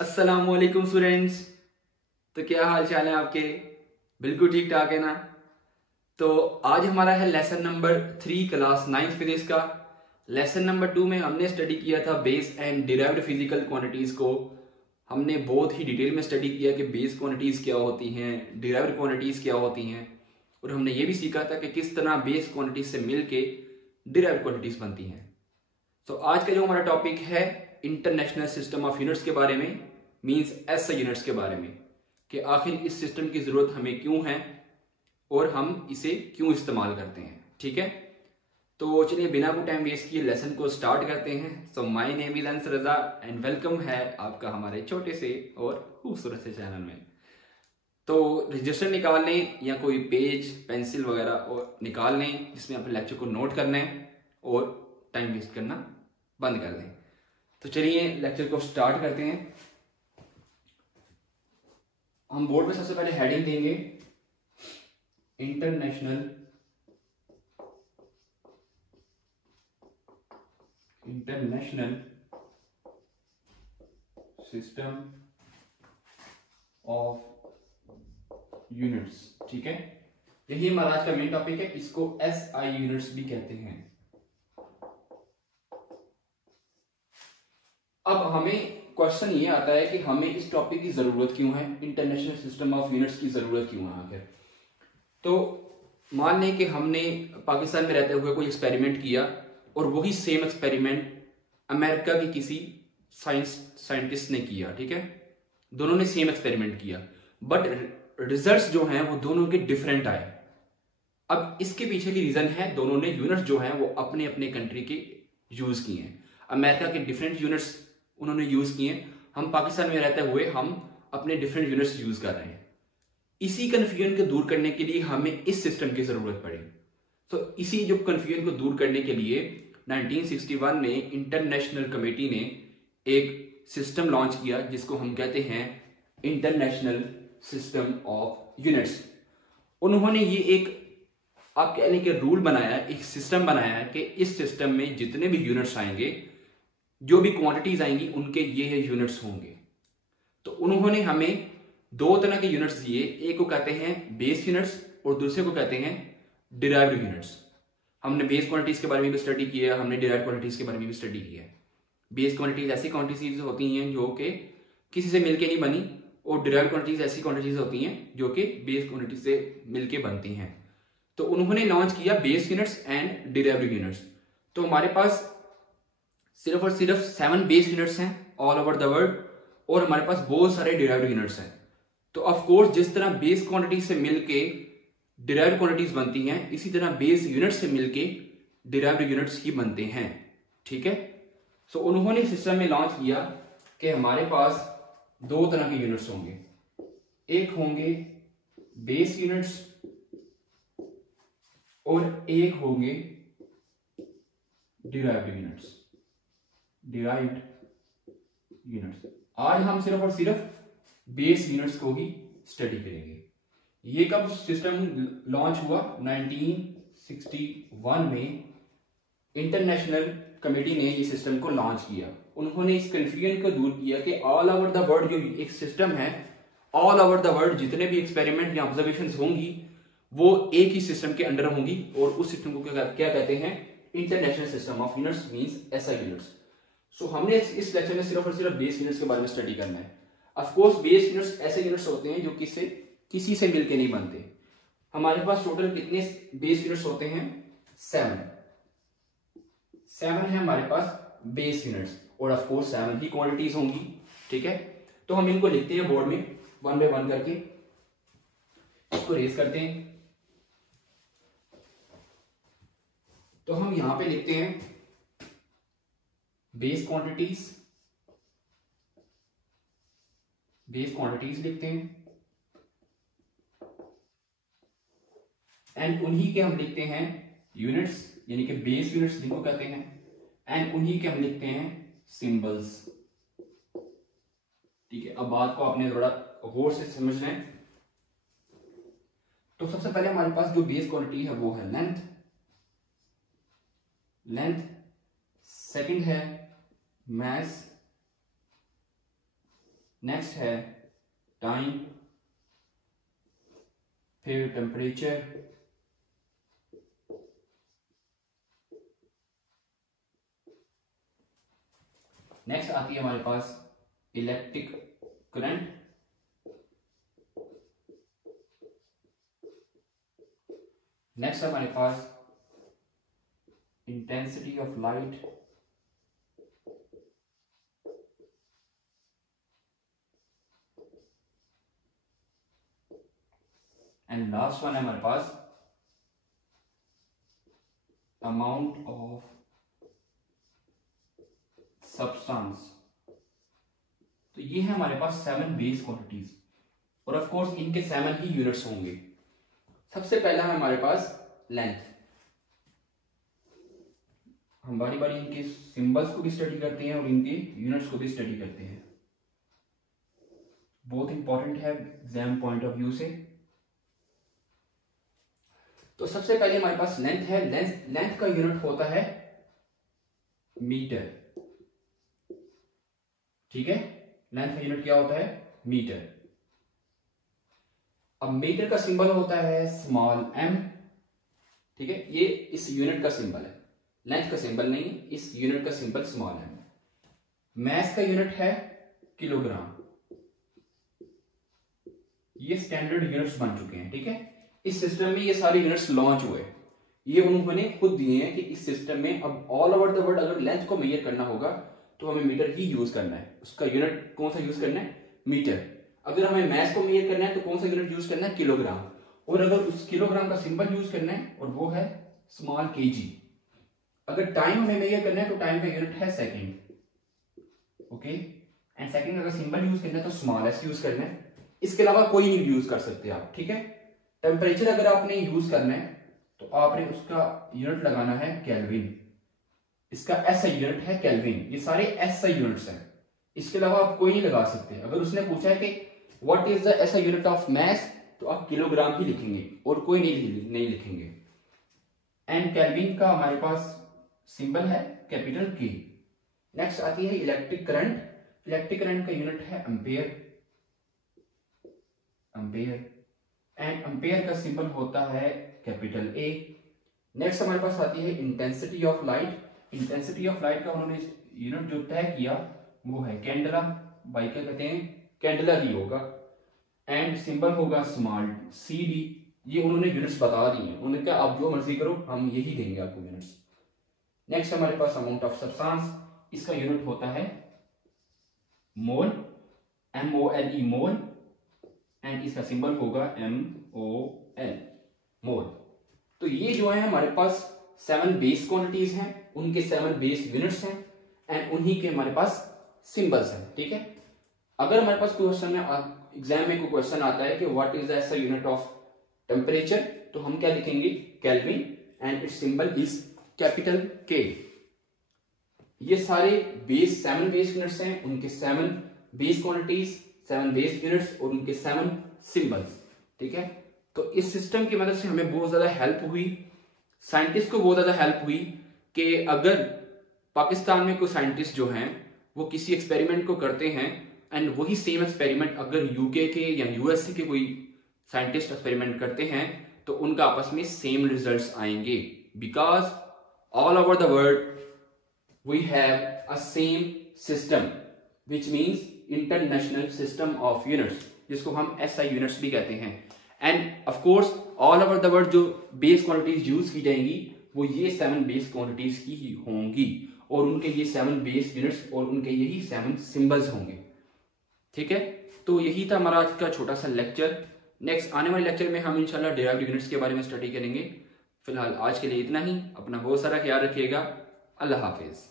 अस्सलामुअलैकुम स्टूडेंट्स। तो क्या हाल चाल है आपके? बिल्कुल ठीक ठाक है ना? तो आज हमारा है लेसन नंबर 3 क्लास 9 फिजिक्स का। लेसन नंबर 2 में हमने स्टडी किया था base and derived physical quantities को। हमने बहुत ही डिटेल में स्टडी किया कि बेस क्वांटिटीज क्या होती हैं, डिराइव्ड क्वांटिटीज क्या होती हैं, और हमने ये भी सीखा था कि किस तरह बेस क्वांटिटीज से मिलके डिराइव्ड क्वांटिटीज बनती हैं। तो आज का जो हमारा टॉपिक है इंटरनेशनल सिस्टम ऑफ यूनिट्स के बारे में, मींस एसआई यूनिट्स के बारे में, कि आखिर इस सिस्टम की जरूरत हमें क्यों है और हम इसे क्यों इस्तेमाल करते हैं। ठीक है, तो चलिए बिना कोई टाइम वेस्ट किए लेसन को स्टार्ट करते हैं। सो माय नेम इज अंस रजा एंड वेलकम है आपका हमारे छोटे से और खूबसूरत से चैनल में। तो रजिस्टर निकाल लें या कोई पेज पेंसिल वगैरह और निकाल लें जिसमें अपने लेक्चर को नोट करना है और टाइम वेस्ट करना बंद कर दें। तो चलिए लेक्चर को स्टार्ट करते हैं। हम बोर्ड पे सबसे पहले हेडिंग देंगे इंटरनेशनल सिस्टम ऑफ यूनिट्स। ठीक है, यही हमारा आज का मेन टॉपिक है। इसको एसआई यूनिट्स भी कहते हैं। अब हमें क्वेश्चन ये आता है कि हमें इस टॉपिक की जरूरत क्यों है, इंटरनेशनल सिस्टम ऑफ यूनिट्स की जरूरत क्यों है आखिर। तो मान लें कि हमने पाकिस्तान में रहते हुए कोई एक्सपेरिमेंट किया और वही सेम एक्सपेरिमेंट अमेरिका की किसी साइंटिस्ट ने किया। ठीक है, दोनों ने सेम एक्सपेरिमेंट किया बट रिजल्ट्स जो हैं वो दोनों के डिफरेंट आए। अब इसके पीछे की रीजन है दोनों ने यूनिट्स जो हैं वो अपने अपने कंट्री के यूज किए हैं। अमेरिका के डिफरेंट यूनिट्स उन्होंने यूज किए, हम पाकिस्तान में रहते हुए हम अपने डिफरेंट यूनिट्स यूज कर रहे हैं। इसी कंफ्यूजन को दूर करने के लिए हमें इस सिस्टम की जरूरत पड़ी। तो इसी जो कंफ्यूजन को दूर करने के लिए 1961 में इंटरनेशनल कमेटी ने एक सिस्टम लॉन्च किया जिसको हम कहते हैं इंटरनेशनल सिस्टम ऑफ यूनिट्स। उन्होंने ये एक आप कहने के रूल बनाया, एक सिस्टम बनाया है कि इस सिस्टम में जितने भी यूनिट्स आएंगे, जो भी क्वांटिटीज आएंगी, उनके ये यूनिट्स होंगे। तो उन्होंने हमें दो तरह के यूनिट्स दिए, एक को कहते हैं बेस यूनिट्स और दूसरे को कहते हैं डिराइव्ड यूनिट्स। हमने बेस क्वांटिटीज के बारे में भी स्टडी किया, हमने डिराइव्ड क्वांटिटीज के बारे में भी स्टडी किया। बेस क्वांटिटीज ऐसी क्वांटिटीज होती हैं जो कि किसी से मिलके नहीं बनी, और डिराइव्ड क्वांटिटीज ऐसी क्वांटिटीज होती हैं जो कि बेस क्वांटिटी से मिलके बनती हैं। तो उन्होंने लॉन्च किया base units and derived units. तो हमारे पास सिर्फ और सिर्फ 7 बेस यूनिट्स हैं ऑल ओवर द वर्ल्ड, और हमारे पास बहुत सारे डिराइव्ड यूनिट्स हैं। तो ऑफ कोर्स जिस तरह बेस क्वांटिटी से मिलके डिराइव्ड क्वांटिटीज बनती हैं, इसी तरह बेस यूनिट से मिलके डिराइव्ड यूनिट्स ही बनते हैं। ठीक है, सो उन्होंने सिस्टम में लॉन्च किया कि हमारे पास दो तरह के यूनिट्स होंगे, एक होंगे बेस यूनिट्स और एक होंगे डिराइव्ड यूनिट्स। आज हम सिर्फ और सिर्फ बेस यूनिट्स को ही स्टडी करेंगे। ये कब सिस्टम लॉन्च हुआ? 1961 में इंटरनेशनल कमेटी ने ये सिस्टम को लॉन्च किया। उन्होंने इस कंफ्यूजन को दूर किया कि ऑल ओवर द वर्ल्ड जो एक सिस्टम है, ऑल ओवर द वर्ल्ड जितने भी एक्सपेरिमेंट या ऑब्जर्वेशंस होंगी वो एक ही सिस्टम के अंडर होंगी, और उस सिस्टम को क्या कहते हैं? International system of units, means SI units. So हमने इस लेक्चर में सिर्फ और सिर्फ बेस यूनिट्स के बारे में स्टडी करना है। ऑफ कोर्स बेस यूनिट्स ऐसे यूनिट्स होते हैं जो किसी से मिलके नहीं बनते। हमारे पास टोटल कितने बेस यूनिट्स होते हैं? 7 है हमारे पास बेस यूनिट्स, और ऑफ कोर्स 7 ही क्वांटिटीज होंगी। ठीक है, तो हम इनको लिखते हैं बोर्ड में 1 बाय 1 करके, इसको रेज करते हैं। तो हम यहां पे लिखते हैं बेस क्वांटिटीज लिखते हैं, एंड उन्हीं के हम लिखते हैं यूनिट्स, यानी कि बेस यूनिट्स जिनको कहते हैं, एंड उन्हीं के हम लिखते हैं सिंबल्स। ठीक है, अब बात को आपने थोड़ा गौर से समझना है। तो सबसे पहले हमारे पास जो बेस क्वांटिटी है वो है लेंथ, सेकंड है मास, नेक्स्ट है टाइम, फिर टेम्परेचर, नेक्स्ट आती है हमारे पास इलेक्ट्रिक करंट, नेक्स्ट हमारे पास intensity of light, and last one है हमारे पास अमाउंट ऑफ सब्सटेंस। तो ये है हमारे पास 7 बेस क्वांटिटीज, और ऑफ कोर्स इनके 7 ही यूनिट्स होंगे। सबसे पहला है हमारे पास लेंथ। हम बारी बारी इनके सिंबल्स को भी स्टडी करते हैं और इनके यूनिट्स को भी स्टडी करते हैं, बहुत इंपॉर्टेंट है एग्जाम पॉइंट ऑफ व्यू से। तो सबसे पहले हमारे पास लेंथ है। लेंथ का यूनिट होता है मीटर, ठीक है। लेंथ का यूनिट क्या होता है? मीटर। अब मीटर का सिंबल होता है स्मॉल m, ठीक है। ये इस यूनिट का सिंबल है, लेंथ का सिंबल नहीं, इस यूनिट का सिंबल स्मॉल m। मास का यूनिट है किलोग्राम। ये स्टैंडर्ड यूनिट्स बन चुके हैं, ठीक है। इस सिस्टम में ये सारे यूनिट्स लॉन्च हुए, ये उन्होंने खुद दिए हैं कि इस सिस्टम में अब ऑल ओवर द वर्ल्ड अगर लेंथ को मेजर करना होगा तो हमें मीटर ही यूज करना है। उसका यूनिट कौन सा यूज करना है? मीटर। अगर हमें मास को मेजर करना है तो कौन सा यूनिट यूज करना है? किलोग्राम। और अगर उस किलोग्राम का सिंबल यूज करना है और वो है स्मॉल kg। अगर टाइम हमें मेजर करना है तो टाइम का यूनिट है सेकंड, ओके। एंड सेकंड अगर सिंबल यूज करना है तो स्मॉल s यूज करना है। इसके अलावा कोई नहीं यूज कर सकते आप, ठीक है। टेम्परेचर अगर आपने यूज करना है तो आपने उसका यूनिट लगाना है केल्विन। इसका SI यूनिट है केल्विन। ये सारे SI यूनिट्स हैं, इसके अलावा आप कोई नहीं लगा सकते। अगर उसने पूछा है कि what is the SI unit of mass, तो आप किलोग्राम ही लिखेंगे और कोई नहीं लिखेंगे। एंड केल्विन का हमारे पास सिंबल है कैपिटल K। नेक्स्ट आती है इलेक्ट्रिक करंट। इलेक्ट्रिक करंट का यूनिट है एम्पेयर, एंड एम्पेयर का सिंबल होता है कैपिटल A। नेक्स्ट हमारे पास आती है intensity of light. Intensity of light का उन्होंने यूनिट जो तय किया वो है कैंडला, बाई क्या कहते हैं? कैंडला ही होगा। एंड सिंबल होगा स्मॉल CD। ये उन्होंने यूनिट्स बता दी हैं, उन्होंने कहा आप जो मर्जी करो, हम यही देंगे आपको यूनिट्स। नेक्स्ट हमारे पास अमाउंट ऑफ सब्सटेंस। इसका यूनिट होता है मोल, MOLE, मोल। एंड इसका सिंबल होगा MOL, मोल। तो ये जो है हमारे पास 7 बेस क्वांटिटीज हैं, उनके 7 बेस यूनिट्स हैं, एंड उन्हीं के हमारे पास सिंबल्स हैं, ठीक है। अगर हमारे पास क्वेश्चन में एग्जाम में कोई क्वेश्चन आता है कि what is the SI unit of temperature, तो हम क्या लिखेंगे? Kelvin, and it's symbol is capital K। ये सारे 7 बेस यूनिट्स हैं, उनके 7 बेस क्वांटिटीज, 7 बेस यूनिट्स और उनके 7 सिंबल्स, ठीक है। तो इस सिस्टम की मदद से हमें बहुत ज्यादा हेल्प हुई, साइंटिस्ट को बहुत ज्यादा हेल्प हुई कि अगर पाकिस्तान में कोई साइंटिस्ट जो हैं वो किसी एक्सपेरिमेंट को करते हैं एंड वही सेम एक्सपेरिमेंट अगर UK के या USA के कोई साइंटिस्ट एक्सपेरिमेंट करते हैं तो उनका आपस में सेम रिजल्ट्स आएंगे, because all over the world we have a same system which means international system of units, जिसको हम SI यूनिट्स भी कहते हैं। And of course all over the world जो बेस क्वांटिटीज यूज की जाएंगी वो ये 7 बेस क्वांटिटीज की ही होंगी, और उनके ये 7 बेस यूनिट्स और उनके यही 7 सिंबल्स होंगे, ठीक है। तो यही था हमारा आज का छोटा सा लेक्चर। नेक्स्ट आने वाले लेक्चर में हम इंशाल्लाह डेराइव्ड यूनिट्स के बारे में स्टडी करेंगे। फिलहाल आज के लिए इतना ही। अपना बहुत सारा ख्याल रखिएगा। अल्लाह हाफिज।